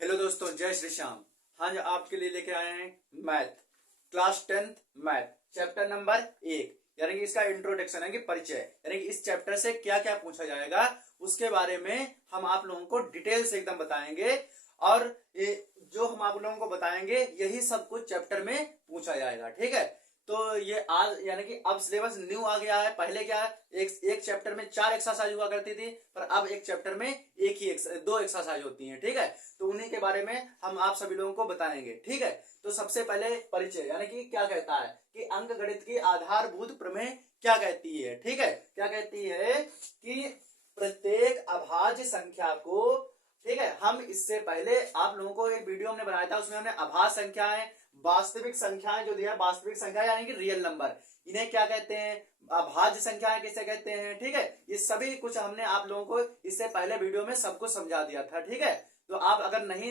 Hello दोस्तों, जय श्री श्याम। हाँ जी, आपके लिए लेके आए हैं math, class 10th math, chapter number 1, यानी कि इसका इंट्रोडक्शन है कि परिचय, यानी कि इस चैप्टर से क्या क्या पूछा जाएगा उसके बारे में हम आप लोगों को डिटेल से एकदम बताएंगे। और ये जो हम आप लोगों को बताएंगे यही सब कुछ चैप्टर में पूछा जाएगा, ठीक है। तो ये आज यानी कि अब सिलेबस न्यू आ गया है। पहले क्या है, एक चैप्टर में 4 एक्सरसाइज हुआ करती थी, पर अब एक चैप्टर में दो एक्सरसाइज होती हैं, ठीक है। तो उन्हीं के बारे में हम आप सभी लोगों को बताएंगे, ठीक है। तो सबसे पहले परिचय, यानी कि क्या कहता है कि अंक गणित की आधारभूत प्रमेय क्या कहती है, ठीक है। क्या कहती है कि प्रत्येक अभाज्य संख्या को, ठीक है। हम इससे पहले आप लोगों को एक वीडियो हमने बनाया था, उसमें हमने अभाज्य संख्याएं, वास्तविक संख्याएं जो दिया, वास्तविक संख्या यानी कि रियल नंबर, इन्हें क्या कहते हैं, अभाज्य संख्याएं किसे कहते हैं, ठीक है। ये सभी कुछ हमने आप लोगों को इससे पहले वीडियो में सब कुछ समझा दिया था, ठीक है। तो आप अगर नहीं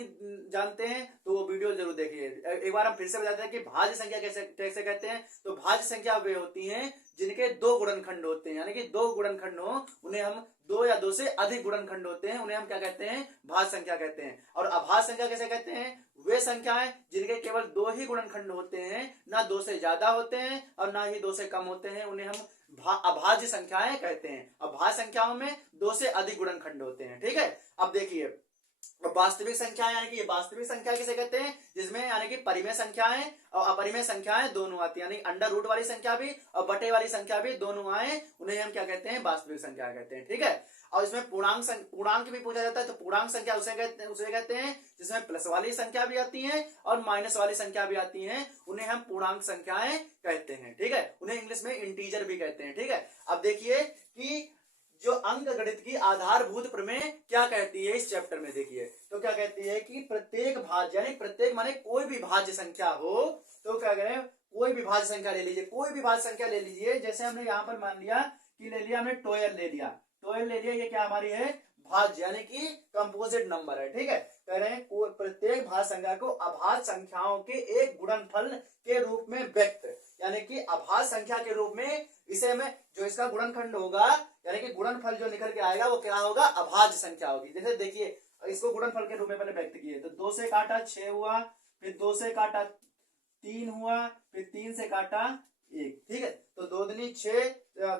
जानते हैं तो वो वीडियो जरूर देखिए। एक बार हम फिर से बताते हैं कि भाज्य संख्या कैसे कैसे कहते हैं। तो भाज्य संख्या वे होती हैं जिनके दो गुणनखंड होते हैं, यानी कि दो गुणनखंड हो, उन्हें हम दो या दो से अधिक गुणनखंड होते हैं, उन्हें हम क्या कहते हैं, भाज्य संख्या कहते हैं। और अभाज्य संख्या कैसे कहते हैं, वे संख्याएं जिनके केवल दो ही गुणनखंड होते हैं, ना दो से ज्यादा होते हैं और ना ही दो से कम होते हैं, उन्हें हम अभाज्य संख्याएं कहते हैं। अभाज्य संख्याओं में दो से अधिक गुणनखंड होते हैं, ठीक है। अब देखिए, वास्तविक संख्या, यानी कि ये वास्तविक संख्या किसे कहते हैं, जिसमें यानी कि परिमेय संख्याएं और अपरिमेय संख्याएं दोनों आती है, यानी अंडर रूट वाली संख्या भी और बटे वाली संख्या भी दोनों आए, उन्हें हम क्या कहते हैं, वास्तविक संख्या कहते हैं, ठीक है। और इसमें पूर्णांक भी पूछा जाता है। तो पूर्णांक संख्या उसे कहते हैं जिसमें प्लस वाली संख्या भी आती है और माइनस वाली संख्या भी आती है, उन्हें हम पूर्णांक संख्याएं कहते हैं, ठीक है। उन्हें इंग्लिश में इंटीजर भी कहते हैं, ठीक है। अब देखिए कि जो अंक गणित की आधारभूत प्रमेय क्या कहती है इस चैप्टर में, देखिए तो क्या कहती है कि प्रत्येक भाज्य, यानी प्रत्येक माने कोई भी भाज्य संख्या हो, तो क्या करें, कोई भी भाज्य संख्या ले लीजिए, कोई भी भाज्य संख्या ले लीजिए। जैसे हमने यहाँ पर मान लिया कि ले लिया हमने 12 ले लिया, 12 ले लिया, ये क्या हमारी है, भाज्य, यानी कि कंपोजिट नंबर है, ठीक है। कह रहे हैं प्रत्येक भाज्य संख्या को अभाज्य संख्याओं के एक गुणनफल के रूप में व्यक्त, यानी कि अभाज्य संख्या के रूप में इसे में जो इसका गुणनखंड होगा, यानी कि गुणनफल जो निकल के आएगा वो क्या होगा, अभाज्य संख्या होगी। जैसे देखिए, इसको गुणनफल के रूप में पहले व्यक्त किए, तो 2 से काटा 6 हुआ, फिर 2 से काटा 3 हुआ, फिर 3 से काटा 1, ठीक है। तो 2 दूनी 6,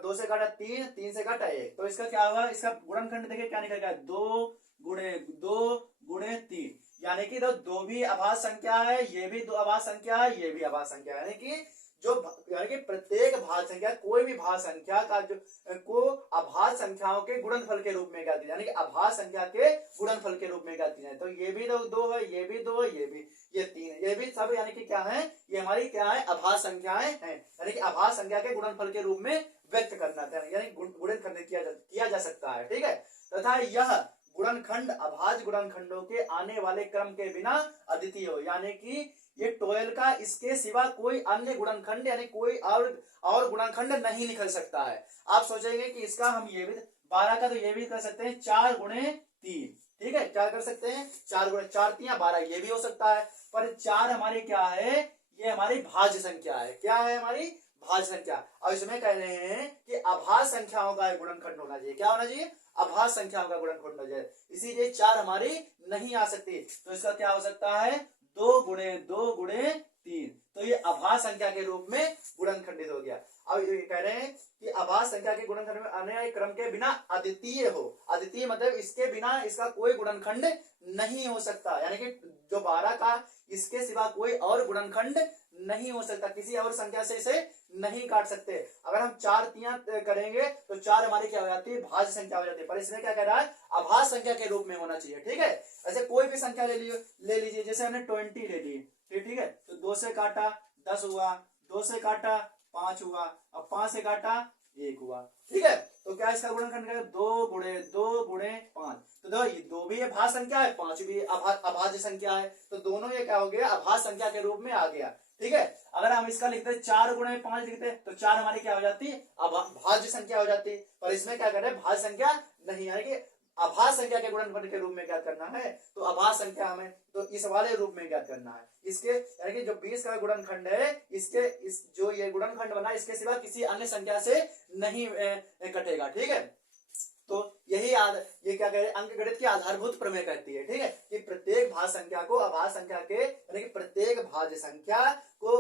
2 से काटा 3, 3 से काटा 1, तो इसका क्या होगा, इसका गुणनखंड देखिए क्या निकल गया, 2 गुणे 3, यानी कि दो भी अभाज्य संख्या है, ये भी दो अभाज्य संख्या है, ये भी अभाज्य संख्या है, यानी कि यानी कि प्रत्येक भाज्य संख्या, कोई भी भाज्य संख्या का जो को अभाज्य संख्याओं के गुणनफल के रूप में ज्ञात है, यानी कि अभाज्य संख्या के गुणनफल के रूप में ज्ञात है। तो ये भी दो है, ये भी दो है, ये 3 है, ये भी सब यानी कि क्या है, ये हमारी क्या है, अभाज्य संख्याएं हैं, यानी कि अभाज्य संख्या के गुणनफल के रूप में व्यक्त करना था, यानी गुणनखंड किया जा सकता है, ठीक है। तथा यह गुणनखंड अभाज्य गुणनखंडों के आने वाले क्रम के बिना अद्वितीय हो, यानी कि ये 12 का इसके सिवा कोई अन्य गुणनखंड, यानी कोई और गुणनखंड नहीं निकल सकता है। आप सोचेंगे कि इसका हम ये भी 12 का तो ये भी कर सकते हैं 4 गुणे 3, ठीक है, क्या कर सकते हैं, 4 गुणे 4 3 12, ये भी हो सकता है। पर 4 हमारी क्या है, ये हमारी भाज्य संख्या है, क्या है, हमारी भाज्य संख्या। और इसमें कह रहे हैं कि अभाज्य संख्याओं का गुणनखंड होना चाहिए, क्या होना चाहिए, अभाज्य संख्याओं का गुणनखंड होना चाहिए, इसीलिए 4 हमारी नहीं आ सकती। तो इसका क्या हो सकता है, 2 गुणे 3, तो ये अभाज्य संख्या के रूप में गुणनखंडित हो गया। अब ये कह रहे हैं कि अभाज्य संख्या के गुणनखंड में आने वाले क्रम के बिना अद्वितीय हो, अद्वितीय मतलब इसके बिना इसका कोई गुणनखंड नहीं हो सकता, यानी कि जो 12 का इसके सिवा कोई और गुणनखंड नहीं हो सकता, किसी और संख्या से इसे नहीं काट सकते। अगर हम 4 3 करेंगे तो 4 हमारी क्या हो जाती है, भाज्य संख्या हो जाती है, पर इसमें क्या कह रहा है, अभाज्य संख्या के रूप में होना चाहिए, ठीक है। ऐसे कोई भी संख्या ले लीजिए, जैसे हमने 20 ले ली, ठीक है। तो 2 से काटा 10 हुआ, 2 से काटा 5 हुआ, अब 5 से काटा 1 हुआ, ठीक है। तो क्या इसका गुणनखंड है, 2 गुणे 5, तो दो ये 2 भी भाज्य संख्या है, 5 भी अभाज्य संख्या है, तो दोनों ये क्या हो गया, अभाज्य संख्या के रूप में आ गया, ठीक है। अगर हम इसका लिखते 4 गुणे 5 लिखते तो 4 हमारी क्या हो जाती, भाज्य संख्या हो जाती, पर इसमें क्या कर रहे हैं, भाज्य संख्या नहीं, यानी कि अभाज्य संख्या के गुणनफल के रूप में ज्ञात करना है। तो अभाज्य संख्या हमें तो इस वाले रूप में ज्ञात करना है, इसके यानी कि जो 20 का गुणनखंड है, इसके जो ये गुणनखंड बना इसके सिवा किसी अन्य संख्या से नहीं कटेगा, ठीक है। तो यही ये क्या कह रहे हैं, अंकगणित की आधारभूत प्रमेय कहती है, ठीक है, कि प्रत्येक भाज्य संख्या को अभाज्य संख्या के यानी कि प्रत्येक भाज्य संख्या को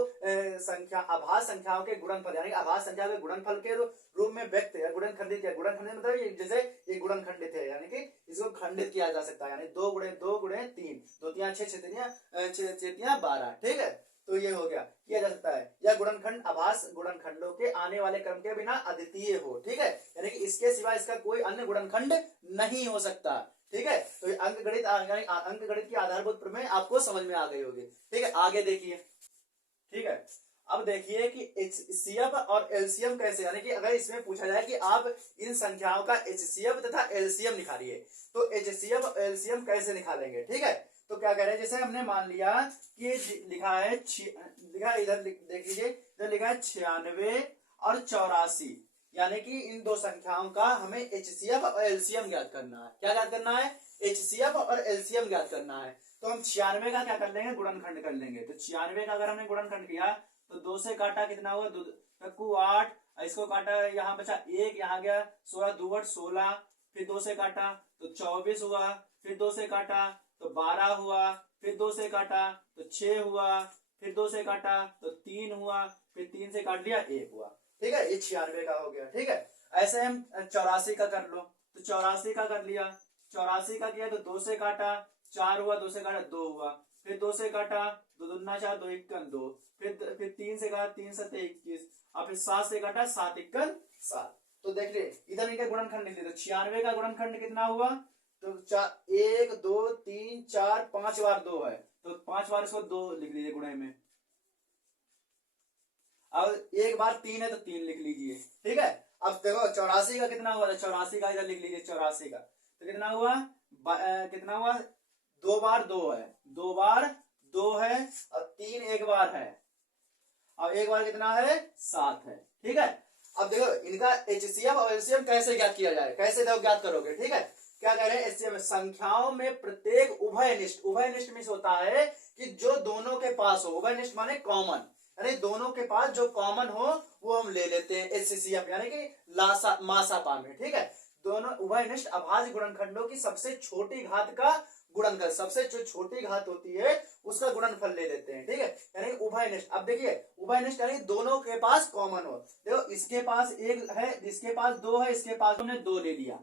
संख्या अभाज्य संख्याओं के गुणनफल यानी अभाज्य संख्या के गुणनफल के रूप में व्यक्त या गुणनखंडित किया। गुणनखंडित मतलब ये जैसे ये गुणनखंडित है यानी कि इसको खंडित किया जा सकता है, यानी 2 गुणे 2 गुणे 3, 2 तिया 6, 6 तिया 12, ठीक है, तो ये हो गया, किया जा सकता है। या गुणनखंड अभाज्य गुणनखंडों के आने वाले क्रम के बिना अद्वितीय हो, ठीक है, यानी कि इसके सिवा इसका कोई अन्य गुणनखंड नहीं हो सकता, ठीक है। तो अंकगणित की आधारभूत प्रमेय आपको समझ में आ गई होगी, ठीक है। आगे देखिए, ठीक है, अब देखिए कि एचसीएफ और एलसीएम कैसे, यानी कि अगर इसमें पूछा जाए कि आप इन संख्याओं का एचसीएफ तथा एलसीएम निकालिए, तो एचसीएफ और एलसीएम कैसे निकालेंगे, ठीक है। तो क्या कह रहे हैं, जैसे हमने मान लिया कि लिखा है इधर देख लीजिए, इधर लिखा है 96 और 84, यानी कि इन दो संख्याओं का हमें एचसीएफ और एलसीएम ज्ञात करना है। क्या ज्ञात करना है, एचसीएफ और एलसीएम ज्ञात करना है। तो हम 96 का क्या कर लेंगे, गुणनखंड कर लेंगे। तो 96 का अगर हमने गुणनखंड किया तो 2 से काटा कितना हुआ, 2 8, इसको काटा, यहाँ बचा 1, यहाँ गया 16, 2 8 16, फिर 2 से काटा तो 24 हुआ, फिर 2 से काटा तो 12 हुआ, फिर 2 से काटा तो 6 हुआ, फिर 2 से काटा तो 3 हुआ, फिर 3 से काट लिया 1 हुआ, ठीक है। ये 96 का हो गया, ठीक है। ऐसे हम 84 का कर लो, तो 84 का कर लिया, 84 का किया तो 2 से काटा 4 हुआ, 2 से काटा 2 हुआ, फिर 2 से काटा 2 दूना 4, 2 1 2, फिर 3 से काटा 3 7 21, और फिर 7 से काटा 7 1 7। तो देख ले इधर इनका गुणनखंड लिख ले, तो 96 का गुणनखंड कितना हुआ, तो 1 2 3 4 5 बार 2 है, तो 5 बार इसको 2 लिख लीजिए गुणे में। अब एक बार 3 है तो 3 लिख लीजिए, ठीक है। अब देखो 84 का कितना हुआ, 84 का इधर लिख लीजिए, 84 का तो कितना हुआ, कितना हुआ, 2 बार 2 है, 2 बार 2 है, और 3 एक बार है, अब एक बार कितना है 7 है, ठीक है। अब देखो इनका एचसीएफ और एलसीएम कैसे ज्ञात किया जाए, कैसे ज्ञात करोगे, ठीक है। क्या कह रहे हैं, एचसीएफ संख्याओं में प्रत्येक उभयनिष्ठ, उभयनिष्ठ मीन्स होता है कि जो दोनों के पास हो, उभयनिष्ठ माने कॉमन, यानी दोनों के पास जो कॉमन हो वो हम ले लेते हैं एचसीएफ, यानी कि लासा मासापा में, ठीक है। दोनों उभयनिष्ठ अभाज्य गुणनखंडों की सबसे छोटी घात का गुणनफल, सबसे जो छोटी घात होती है उसका गुणनफल ले लेते हैं, ठीक है, यानी उभयनिष्ठ। अब देखिए उभयनिष्ठ यानी दोनों के पास कॉमन हो, देखो इसके पास 1 है, इसके पास 2 है, इसके पास हमने 2 ले लिया,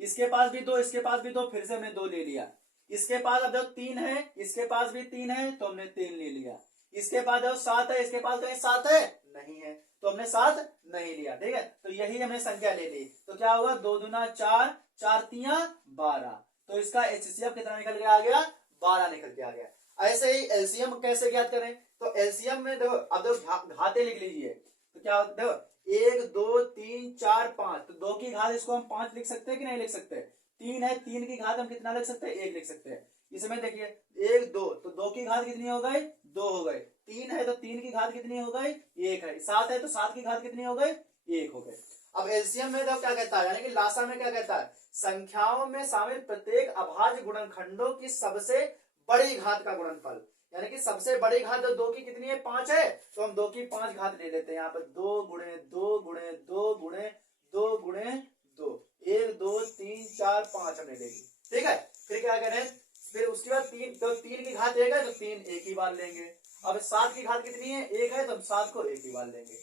इसके पास भी 2, इसके पास भी 2, फिर से हमने 2 ले लिया, इसके पास अब 3 है, इसके पास भी 3 है, तो हमने 3 ले लिया, इसके पास 7 है, इसके पास कहीं 7 है नहीं है, तो हमने 7 नहीं लिया, ठीक है। तो यही हमने संख्या ले ली, तो क्या होगा, 2 दूना 4, 4 तिया 12, तो इसका एचसीएफ कितना निकल के आ गया, 12 निकल के आ गया। ऐसे ही एलसीएम कैसे ज्ञात करें, तो एलसीएम में देखो, अब देखो घाते लिख लीजिए, तो क्या देखो 1 2 3 4 5, तो 2 की घात इसको हम 5 लिख सकते हैं कि नहीं लिख सकते, 3 है, 3 की घात हम कितना लिख सकते हैं, 1 लिख सकते हैं। इसमें देखिए 1 2, तो 2 की घात कितनी हो गई, 2 हो गई, 3 है तो 3 की घात कितनी हो गई, 1 है, 7 है तो 7 की घात कितनी हो गई, 1 हो गई। अब एलसीएम में तो क्या कहता है, यानी कि लासा में क्या कहता है, संख्याओं में शामिल प्रत्येक अभाज्य गुणनखंडों की सबसे बड़ी घात का गुणनफल, यानी कि सबसे बड़ी घात 2 की कितनी है, 5 है, तो हम 2 की 5 घात ले लेते हैं, यहाँ पर 2 गुणे 2 गुणे 2 गुणे 2 गुणे 2, 1 2 3 4 5 हमने ले ली, ठीक है। फिर क्या करें, फिर उसके बाद 3, तो 3 की घात 1 है तो 3 एक ही बार लेंगे, अब 7 की घात कितनी है, 1 है, तो हम 7 को एक ही बार लेंगे,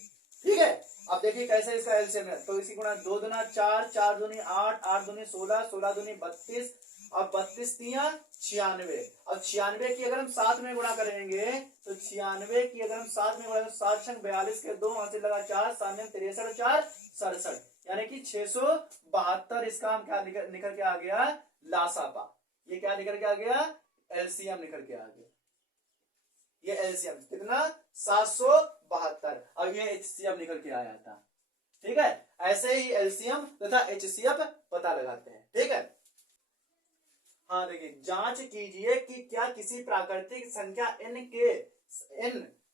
ठीक है। अब देखिए कैसे इसका एलसीएम है, तो इसी गुणा 2 दूना 4, 4 दूनी 8, 8 दूनी 16, 16 दूनी 32, और 32 तिया 96, और 96 की अगर हम 7 में गुणा करेंगे, तो 96 की अगर हम 7 में गुणा करें, 7 छंग 42 के 2, वहां से लगा 4, 7 63, 4 67, यानी कि 672, इसका हम क्या निकल के आ गया, लासापा, ये क्या निकल के आ गया, एलसीएम निकल के आ गया, ये एलसीएम कितना 772, और ये एचसीएफ निकल के आया था, ठीक है। ऐसे ही एलसीएम तथा एचसीएफ पता लगाते हैं, ठीक है। हाँ देखिए, जांच कीजिए कि क्या किसी प्राकृतिक संख्या n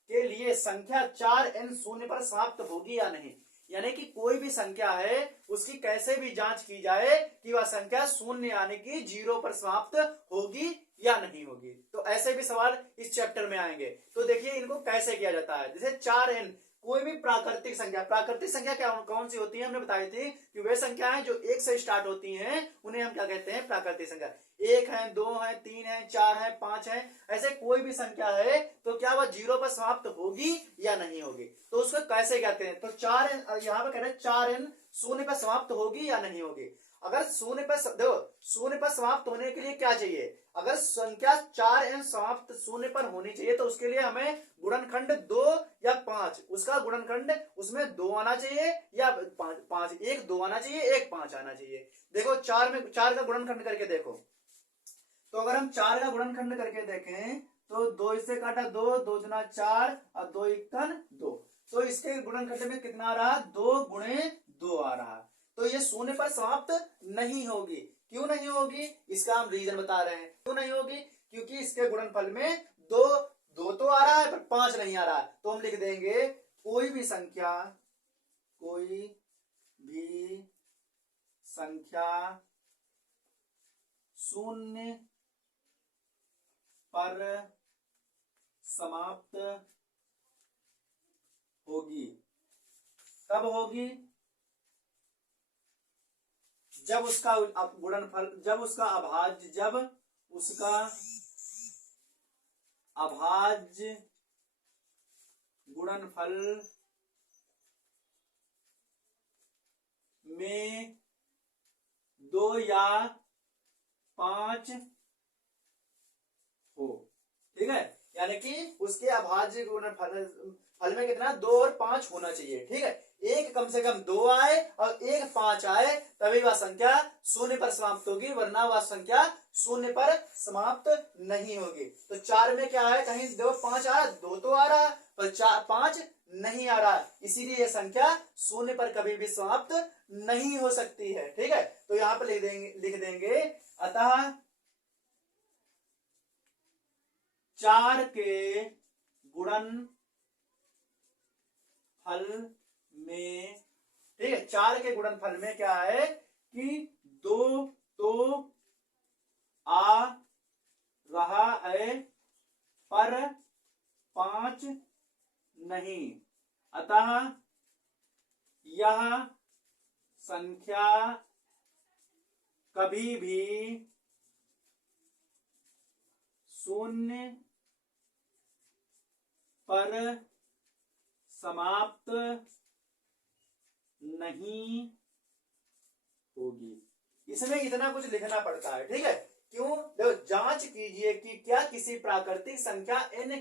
के लिए संख्या 4n शून्य पर समाप्त होगी या नहीं, यानी कि कोई भी संख्या है उसकी कैसे भी जांच की जाए कि वह संख्या शून्य यानी कि 0 पर समाप्त होगी या नहीं होगी। तो ऐसे भी सवाल इस चैप्टर में आएंगे, तो देखिए इनको कैसे किया जाता है। जैसे 4n, कोई भी प्राकृतिक संख्या क्या कौन सी होती है, हमने बताई थी कि वे संख्याएं जो एक से स्टार्ट होती हैं उन्हें हम क्या कहते हैं, प्राकृतिक संख्या। एक है, दो है, तीन है, चार है, पांच है, ऐसे कोई भी संख्या है तो क्या वह जीरो पर समाप्त होगी या नहीं होगी। तो उसको कैसे ज्ञात करें, तो चार यहाँ पे कह रहे हैं 4n शून्य पर समाप्त होगी या नहीं होगी। अगर शून्य पर देखो, शून्य पर समाप्त होने के लिए क्या चाहिए, अगर संख्या 4n समाप्त शून्य पर होनी चाहिए तो उसके लिए हमें गुणनखंड 2 या 5, उसका गुणनखंड उसमें 2 आना चाहिए या 5, एक 2 आना चाहिए, एक 5 आना चाहिए। देखो 4 में 4 का गुणनखंड करके देखो, तो अगर हम 4 का गुणनखंड करके देखें तो 2 इससे काटा 2, 2 दूना 4 और 2 इक्कन 2, तो इसके गुणनखंड में कितना आ रहा, 2 गुणे 2 आ रहा। तो ये शून्य पर समाप्त नहीं होगी। क्यों नहीं होगी, इसका हम रीजन बता रहे हैं। क्यों नहीं होगी, क्योंकि इसके गुणनफल में 2 तो आ रहा है पर 5 नहीं आ रहा है। तो हम लिख देंगे कोई भी संख्या शून्य पर समाप्त होगी। कब होगी, जब उसका गुणनफल, जब उसका अभाज्य गुणनफल में 2 या 5 हो। ठीक है, यानी कि उसके अभाज्य गुणनफल में कितना, 2 और 5 होना चाहिए। ठीक है, एक कम से कम 2 आए और एक 5 आए तभी वह संख्या शून्य पर समाप्त होगी, वरना वह संख्या शून्य पर समाप्त नहीं होगी। तो 4 में क्या है, कहीं 2 5 आ रहा, 2 तो आ रहा पर 5 नहीं आ रहा, इसीलिए यह संख्या शून्य पर कभी भी समाप्त नहीं हो सकती है। ठीक है, तो यहां पर लिख देंगे अतः 4 के गुणनफल में, ठीक है, 4 के गुणनफल में क्या है कि 2 तो आ रहा है पर 5 नहीं, अतः यह संख्या कभी भी शून्य पर समाप्त नहीं होगी। इसमें इतना कुछ लिखना पड़ता है। ठीक है, क्यों, देखो जांच कीजिए कि क्या किसी प्राकृतिक संख्या n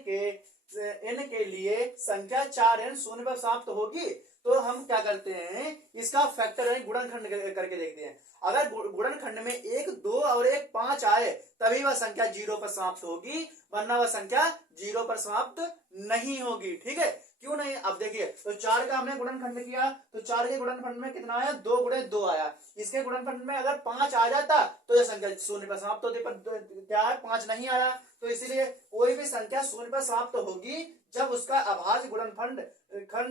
के लिए संख्या 4n शून्य पर समाप्त होगी। तो हम क्या करते हैं, इसका फैक्टर यानी गुणनखंड करके देखते हैं। अगर गुणनखंड में 1 2 और 1 5 आए तभी वह संख्या 0 पर समाप्त होगी, वरना वह संख्या 0 पर समाप्त नहीं होगी। ठीक है, क्यों नहीं, अब देखिए, तो 4 का हमने गुणनखंड किया तो 4 के गुणनखंड में कितना आया, 2 गुणे 2 आया। इसके गुणनखंड में अगर 5 आ जाता तो यह संख्या शून्य पर समाप्त होती, पर क्या है, 5 नहीं आया। तो इसीलिए कोई भी संख्या शून्य पर समाप्त होगी जब उसका अभाज्य गुणनखंड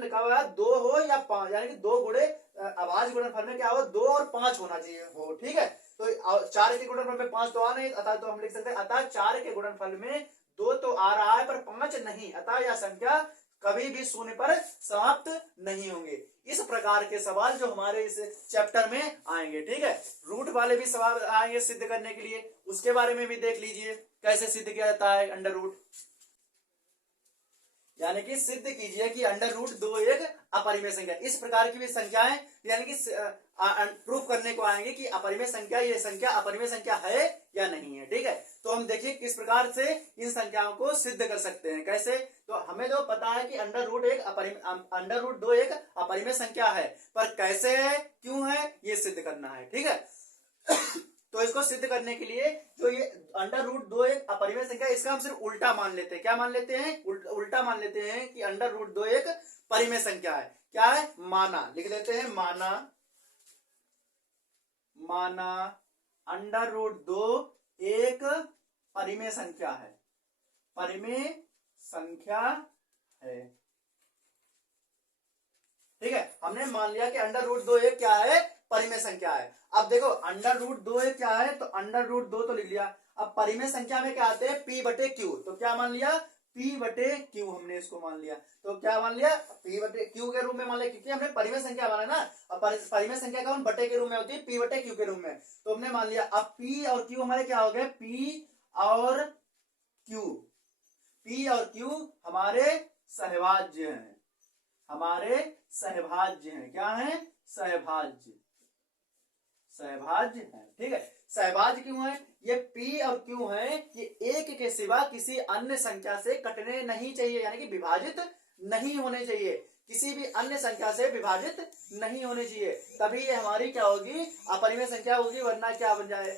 कब है, 2 हो या 5, यानी कि 2 गुणे अभाज्य गुणनफल में क्या हो, 2 और 5 होना चाहिए हो। ठीक है, तो 4 के गुणनफल में 5 तो आ नहीं, अतः तो हम लिख सकते हैं अतः 4 के गुणनफल में 2 तो आ रहा है पर 5 नहीं, अतः यह संख्या कभी भी शून्य पर समाप्त नहीं होंगे। इस प्रकार के सवाल जो हमारे इस चैप्टर में आएंगे। ठीक है, रूट वाले भी सवाल आएंगे सिद्ध करने के लिए, उसके बारे में भी देख लीजिए कैसे सिद्ध किया जाता है अंडर रूट। यानी कि सिद्ध कीजिए कि अंडर रूट 2 एक अपरिमेय संख्या। इस प्रकार की भी संख्याएं यानी कि प्रूफ करने को आएंगे कि अपरिमेय संख्या, ये संख्या अपरिमेय संख्या है या नहीं है। ठीक है, तो हम देखिए किस प्रकार से इन संख्याओं को सिद्ध कर सकते हैं। कैसे, तो हमें तो पता है कि अंडर रूट 2 एक अपरिमेय संख्या है, पर कैसे है, क्यों है, ये सिद्ध करना है। ठीक है, तो इसको सिद्ध करने के लिए जो ये अंडर रूट 2 एक अपरिमेय संख्या, इसका हम सिर्फ उल्टा मान लेते हैं। क्या मान लेते हैं, उल्टा मान लेते हैं कि अंडर रूट 2 एक परिमेय संख्या है। क्या है, माना, लिख देते हैं माना अंडर रूट 2 एक परिमेय संख्या है, परिमेय संख्या है। ठीक है, हमने मान लिया कि अंडर रूट 2 एक क्या है, परिमेय संख्या है। अब देखो अंडर रूट 2 एक क्या है, तो अंडर रूट 2 तो लिख लिया। अब परिमेय संख्या में क्या आते हैं, p/q, तो क्या मान लिया, P बटे Q हमने इसको मान लिया। तो क्या मान लिया, P बटे Q के रूप में मान लिया, क्योंकि हमने परिमेय संख्या माना ना। अब परिमेय संख्या का बटे के रूप में होती है, P बटे Q के रूप में, तो हमने मान लिया। अब P और Q हमारे क्या हो गए, P और Q, P और Q हमारे सहभाज्य हैं, हमारे सहभाज्य हैं। क्या है, सहभाज्य, सहभाज्य है। ठीक है, सहभाज्य क्यों है, ये P और Q है, ये एक के सिवा किसी अन्य संख्या से कटने नहीं चाहिए, यानी कि विभाजित नहीं होने चाहिए, किसी भी अन्य संख्या से विभाजित नहीं होने चाहिए, तभी ये हमारी क्या होगी, अपरिमेय संख्या होगी, वरना क्या बन जाए,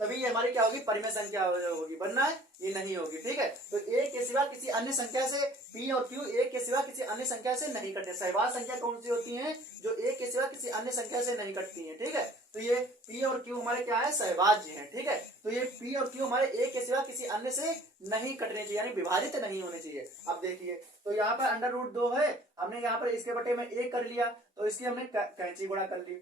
तभी ये हमारी क्या होगी, परिमेय संख्या होगी, वरना ये नहीं होगी। ठीक है, तो एक के सिवा किसी अन्य संख्या से, P और Q एक के सिवा किसी अन्य संख्या से नहीं कटते। सहभाज्य संख्या कौन सी होती है, जो एक के सिवा किसी अन्य संख्या से नहीं कटती है। ठीक है, तो ये P और Q हमारे क्या है, सहभाज्य हैं। ठीक है, तो ये P और Q हमारे एक के सिवा किसी अन्य से नहीं कटने चाहिए, यानी विभाजित नहीं होने चाहिए। अब देखिए, तो यहाँ पर √2 है, हमने यहाँ पर इसके बटे में 1 कर लिया, तो इसकी हमने कैंची गुणा कर ली।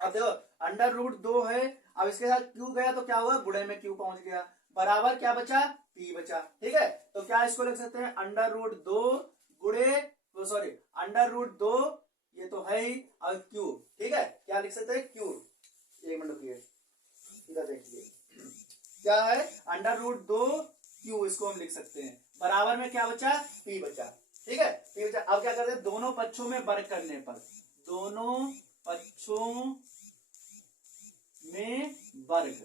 अब देखो √2 है, अब इसके साथ Q गया तो क्या हुआ, गुणे में Q पहुंच गया, बराबर क्या बचा, P बचा। ठीक है, तो क्या इसको लिख सकते हैं, √2 गुणे, सॉरी √2 ये तो है ही, और Q। ठीक है, क्या लिख सकते हैं, Q, एक मिनट रुकिए, इधर देखिए क्या है, √2 Q, इसको हम लिख सकते हैं, बराबर में क्या बचा, P बचा। ठीक है, P बचा। अब क्या करते हैं, दोनों पक्षों में वर्ग करने पर, दोनों पक्षों में वर्ग,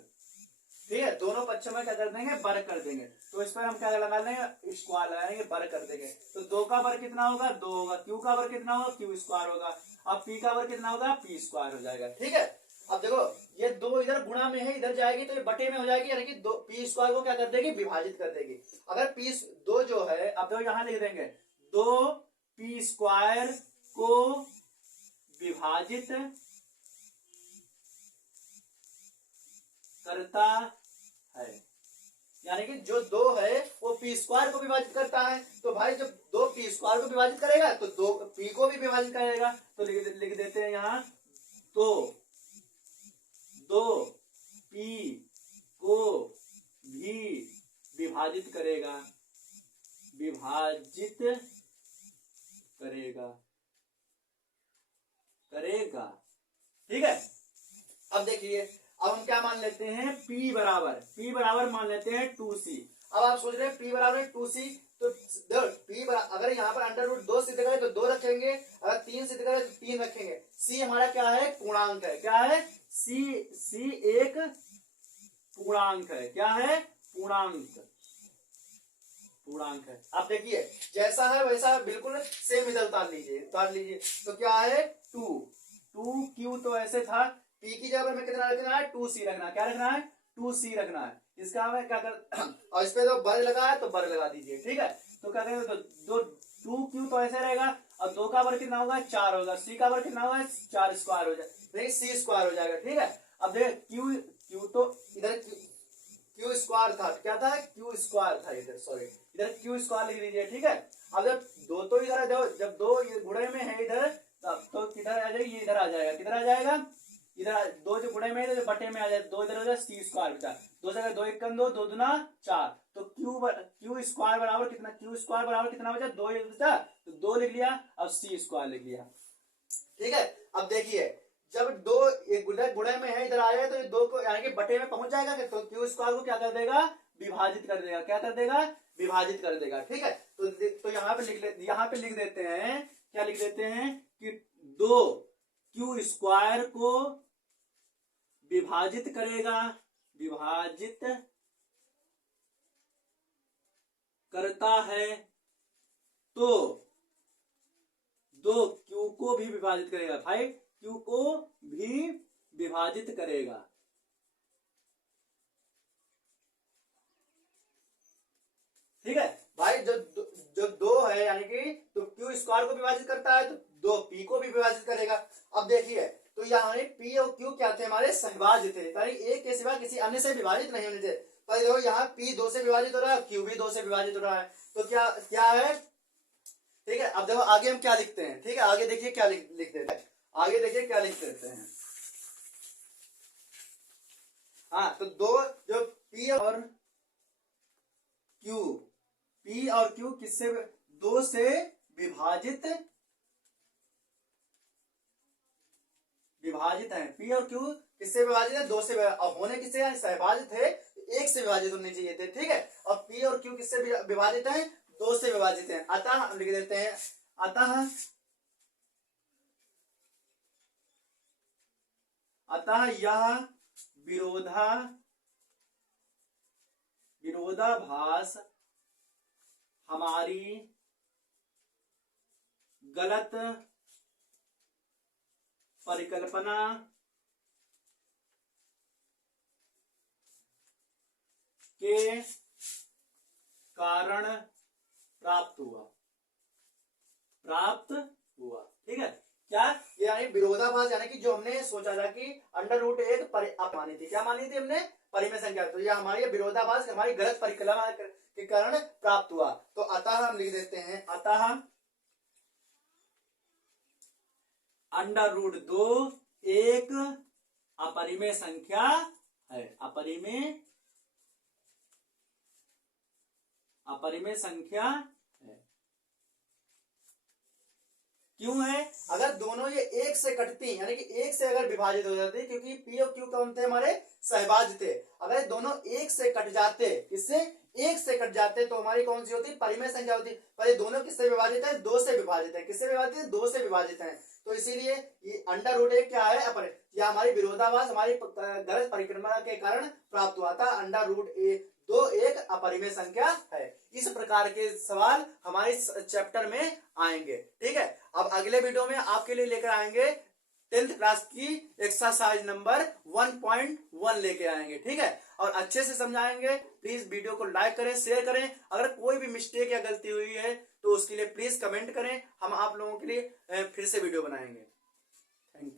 ठीक है, दोनों पक्षों में क्या कर देंगे, वर्ग कर देंगे, तो इस पर हम क्या लगा लेंगे, स्क्वायर लगाएंगे, वर्ग कर देंगे, तो 2 का वर्ग कितना होगा, 2 होगा, Q का वर्ग कितना होगा, Q स्क्वायर होगा, अब P का वर्ग कितना होगा, P स्क्वायर हो जाएगा। ठीक है, अब देखो ये 2 इधर गुणा में है, इधर जाएगी तो ये बटे में हो जाएगी, यानी कि 2 P स्क्वायर को क्या कर देगी, विभाजित कर देगी। अगर P 2 जो है, अब देखो यहां लिख देंगे, 2 P स्क्वायर को विभाजित करता है, यानी कि जो 2 है वो P स्क्वायर को विभाजित करता है, तो भाई जब 2 P स्क्वायर को विभाजित करेगा तो 2 P को भी विभाजित करेगा, तो लिख देते हैं यहाँ, तो 2 P को भी विभाजित करेगा, विभाजित करेगा, करेगा। ठीक है, अब देखिए, अब हम क्या मान लेते हैं, P बराबर मान लेते हैं 2C। अब आप सोच रहे हैं P बराबर 2C, तो P अगर यहाँ पर √2 सिद्ध करें तो 2 रखेंगे, अगर 3 सिद्ध करें तो 3 रखेंगे। C हमारा क्या है, पूर्णांक है, क्या है, C एक पूर्णांक है, क्या है, पूर्णांक, पूर्णांक है। अब देखिए जैसा है वैसा बिल्कुल सेम इधर उतार लीजिए, तो क्या है, 2Q तो ऐसे था, P की जगह में कितना रखना है, 2C रखना है, क्या रखना है, 2C रखना है, इसका हमें क्या कर और इस पे तो वर्ग लगा है तो वर्ग लगा दीजिए। ठीक है, तो क्या करेंगे, तो 2Q तो ऐसे रहेगा, और 2 का वर्ग कितना होगा, 4 होगा, C का वर्ग कितना होगा, 4 स्क्वायर हो जाएगा, C स्क्वायर हो जाएगा। ठीक है, अब देख Q तो इधर Q स्क्वायर था, क्या था, Q स्क्वायर था इधर, सॉरी इधर Q स्क्वायर लिख लीजिए। ठीक है, अब जब 2 तो इधर है, जब 2 गुणे में है इधर, तब तो किधर आ जाएगी, ये इधर आ जाएगा, किधर आ जाएगा, इधर 2 जो गुणे में है तो बटे में आ जाए, 2 इधर हो जाए, C स्क्वायर बचा, 2 जगह 2 1 2, 2 दूना 4, तो Q स्क्वायर बराबर कितना, Q स्क्वायर बराबर कितना बचा, 2 बचा, तो 2 लिख लिया, अब C स्क्वायर लिख लिया। ठीक है, अब देखिए जब 2 गुणे में है इधर आया तो ये 2 को यानी कि बटे में पहुंच जाएगा, तो Q स्क्वायर को क्या कर देगा, विभाजित कर देगा, क्या कर देगा, विभाजित कर देगा। ठीक है, तो यहाँ पे लिख देते हैं, क्या लिख देते हैं कि 2Q स्क्वायर को विभाजित करेगा, विभाजित करता है, तो 2Q को भी विभाजित करेगा, भाई Q को भी विभाजित करेगा। ठीक है भाई, जो 2 है यानी कि तो Q स्क्वायर को विभाजित करता है, तो 2P को भी विभाजित करेगा। अब देखिए, तो यहाँ P और Q क्या थे, हमारे सहभाज्य थे, यानी एक के सिवा किसी अन्य से विभाजित नहीं होने थे। पर देखो यहाँ P 2 से विभाजित हो रहा है, Q भी 2 से विभाजित हो रहा है, तो क्या क्या है। ठीक है, अब देखो आगे हम क्या लिखते हैं, ठीक है, आगे देखिए क्या लिख देते हैं, आगे देखिए क्या लिख देते हैं। हाँ, तो 2 जो P और Q, P और Q किससे, दो से विभाजित है। P और Q किससे विभाजित है, दो से, और होने किससे है, सहभाजित है, एक से विभाजित होने चाहिए थे, ठीक है। और P और Q किससे विभाजित है, दो से विभाजित है। अतः हम लिख देते हैं, अतः यह विरोधाभास हमारी गलत परिकल्पना के कारण प्राप्त हुआ, ठीक है। क्या, यानी विरोधाभास, यानी कि जो हमने सोचा था कि अंडर रूट एक मानी थी, क्या मानी थी हमने, परिमेय संख्या, तो यह हमारी विरोधाभास हमारी गलत परिकल्पना के कारण प्राप्त हुआ। तो अतः हम लिख देते हैं, अतः अंडर रूट 2 एक अपरिमेय संख्या है, अपरिमेय संख्या है। क्यों है, अगर दोनों ये एक से कटती, यानी कि एक से अगर विभाजित हो जाती, क्योंकि P और Q कौन थे, हमारे सहभाज्य थे, अगर दोनों एक से कट जाते, किससे, एक से कट जाते, तो हमारी कौन सी होती, परिमेय संख्या होती। पर ये दोनों किससे विभाजित है, दो से विभाजित है, किससे विभाजित है, दो से विभाजित है। तो इसीलिए ये अंडर रूट एक क्या है, अपर, या हमारी विरोधाभास हमारी गलत परिक्रमा के कारण प्राप्त हुआ था। अंडर रूट दो एक अपरिमेय संख्या है। इस प्रकार के सवाल हमारे चैप्टर में आएंगे, ठीक है। अब अगले वीडियो में आपके लिए लेकर आएंगे 10th क्लास की एक्सरसाइज नंबर 1.1 लेके आएंगे, ठीक है, और अच्छे से समझाएंगे। प्लीज वीडियो को लाइक करें, शेयर करें। अगर कोई भी मिस्टेक या गलती हुई है तो उसके लिए प्लीज कमेंट करें, हम आप लोगों के लिए फिर से वीडियो बनाएंगे। Thank you.